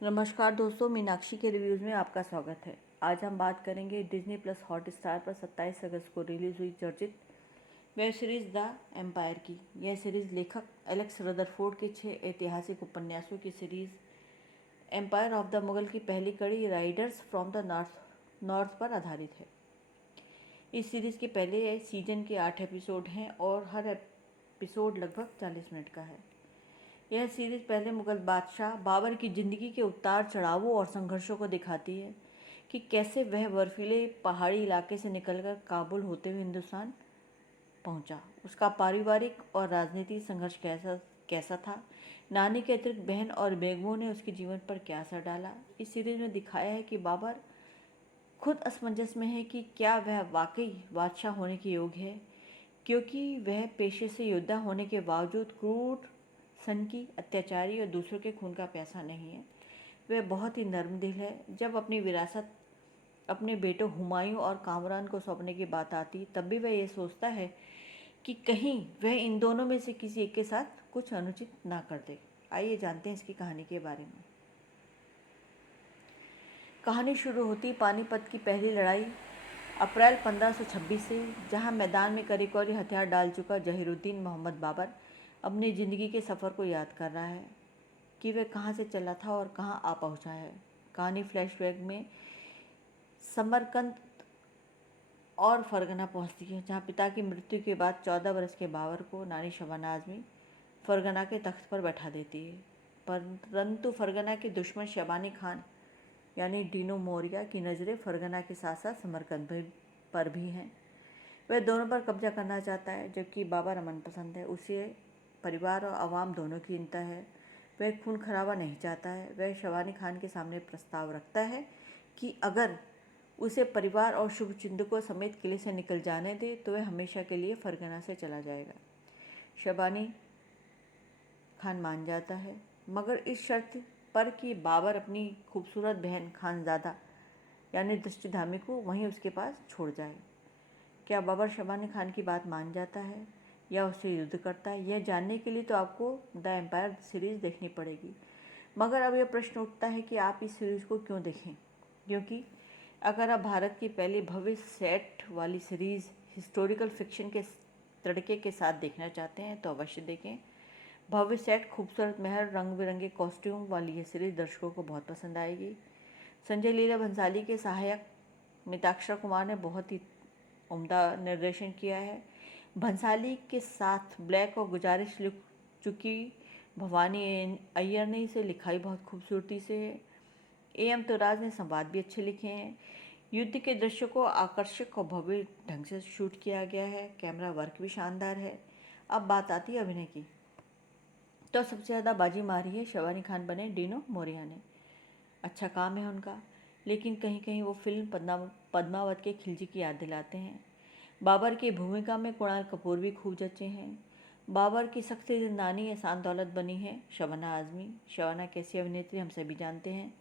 नमस्कार दोस्तों, मीनाक्षी के रिव्यूज़ में आपका स्वागत है। आज हम बात करेंगे डिज्नी प्लस हॉटस्टार पर 27 अगस्त को रिलीज़ हुई चर्चित वेब सीरीज़ द एम्पायर की। यह सीरीज़ लेखक एलेक्स रदरफोर्ड के 6 ऐतिहासिक उपन्यासों की series Empire of the Mughal की पहली कड़ी राइडर्स फ्रॉम द नॉर्थ पर आधारित है। इस सीरीज़ के पहले सीजन के 8 एपिसोड हैं और हर एपिसोड लगभग 40 मिनट का है। यह सीरीज़ पहले मुगल बादशाह बाबर की ज़िंदगी के उतार चढ़ावों और संघर्षों को दिखाती है कि कैसे वह बर्फीले पहाड़ी इलाके से निकलकर काबुल होते हुए हिंदुस्तान पहुंचा। उसका पारिवारिक और राजनीतिक संघर्ष कैसा था, नानी के अतिरिक्त बहन और बेगमों ने उसके जीवन पर क्या असर डाला। इस सीरीज़ में दिखाया है कि बाबर खुद असमंजस में है कि क्या वह वाकई बादशाह होने के योग्य है, क्योंकि वह पेशे से योद्धा होने के बावजूद क्रूर, सनकी, अत्याचारी और दूसरों के खून का प्यासा नहीं है। वह बहुत ही नर्म दिल है। जब अपनी विरासत अपने बेटों हुमायूं और कामरान को सौंपने की बात आती, तब भी वह यह सोचता है कि कहीं वह इन दोनों में से किसी एक के साथ कुछ अनुचित ना कर दे। आइए जानते हैं इसकी कहानी के बारे में। कहानी शुरू होती पानीपत की पहली लड़ाई अप्रैल 1526 से, जहां मैदान में करीब हथियार डाल चुका जहीरुद्दीन मोहम्मद बाबर अपनी ज़िंदगी के सफ़र को याद कर रहा है कि वह कहां से चला था और कहां आ पहुंचा है। कहानी फ्लैशबैक में समरकंद और फरगना पहुंचती है, जहां पिता की मृत्यु के बाद 14 वर्ष के बाबर को नानी शबाना आज़मी फरगना के तख्त पर बैठा देती है। परंतु फरगना के दुश्मन शबानी खान यानी डीनो मोरिया की नज़रें फरगना के साथ साथ समरकंद पर भी हैं। वह दोनों पर कब्जा करना चाहता है, जबकि बाबर अमन पसंद है। उसे परिवार और आवाम दोनों की चिंता है। वह खून खराबा नहीं चाहता है। वह शबानी खान के सामने प्रस्ताव रखता है कि अगर उसे परिवार और शुभचिंतकों समेत किले से निकल जाने दे तो वह हमेशा के लिए फरगना से चला जाएगा। शबानी खान मान जाता है, मगर इस शर्त पर कि बाबर अपनी खूबसूरत बहन खानजादा यानी दृष्टिधामी को वहीं उसके पास छोड़ जाए। क्या बाबर शबानी खान की बात मान जाता है या उससे युद्ध करता है? यह जानने के लिए तो आपको द एम्पायर सीरीज़ देखनी पड़ेगी। मगर अब यह प्रश्न उठता है कि आप इस सीरीज़ को क्यों देखें, क्योंकि अगर आप भारत की पहली भव्य सेट वाली सीरीज़ हिस्टोरिकल फिक्शन के तड़के के साथ देखना चाहते हैं तो अवश्य देखें। भव्य सेट, खूबसूरत महल, रंग बिरंगे कॉस्ट्यूम वाली यह सीरीज़ दर्शकों को बहुत पसंद आएगी। संजय लीला भंसाली के सहायक मिताक्षरा कुमार ने बहुत ही उम्दा निर्देशन किया है। भंसाली के साथ ब्लैक और गुजारिश लिख चुकी भवानी अय्यर ने इसे लिखाई बहुत खूबसूरती से है। एम तुराज ने संवाद भी अच्छे लिखे हैं। युद्ध के दृश्यों को आकर्षक और भव्य ढंग से शूट किया गया है। कैमरा वर्क भी शानदार है। अब बात आती है अभिनय की, तो सबसे ज़्यादा बाजी मारी है शबानी खान बने डीनो मोरिया ने। अच्छा काम है उनका, लेकिन कहीं कहीं वो फिल्म पद्मावत के खिलजी की याद दिलाते हैं। बाबर की भूमिका में कुणाल कपूर भी खूब जचे हैं। बाबर की सख्त नानी एहसान दौलत बनी है शबाना आज़मी। शबाना कैसी अभिनेत्री हम सभी जानते हैं।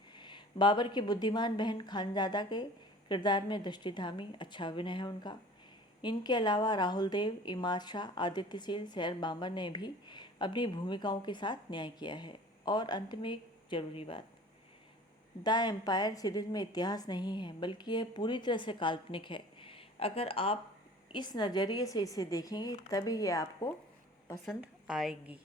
बाबर की बुद्धिमान बहन खानजादा के किरदार में दृष्टि धामी, अच्छा अभिनय है उनका। इनके अलावा राहुल देव, इमाद शाह, आदित्य सेल, सैर बाबर ने भी अपनी भूमिकाओं के साथ न्याय किया है। और अंत में एक जरूरी बात, द एम्पायर सीरीज़ में इतिहास नहीं है, बल्कि यह पूरी तरह से काल्पनिक है। अगर आप इस नज़रिए से इसे देखेंगे तभी ये आपको पसंद आएगी।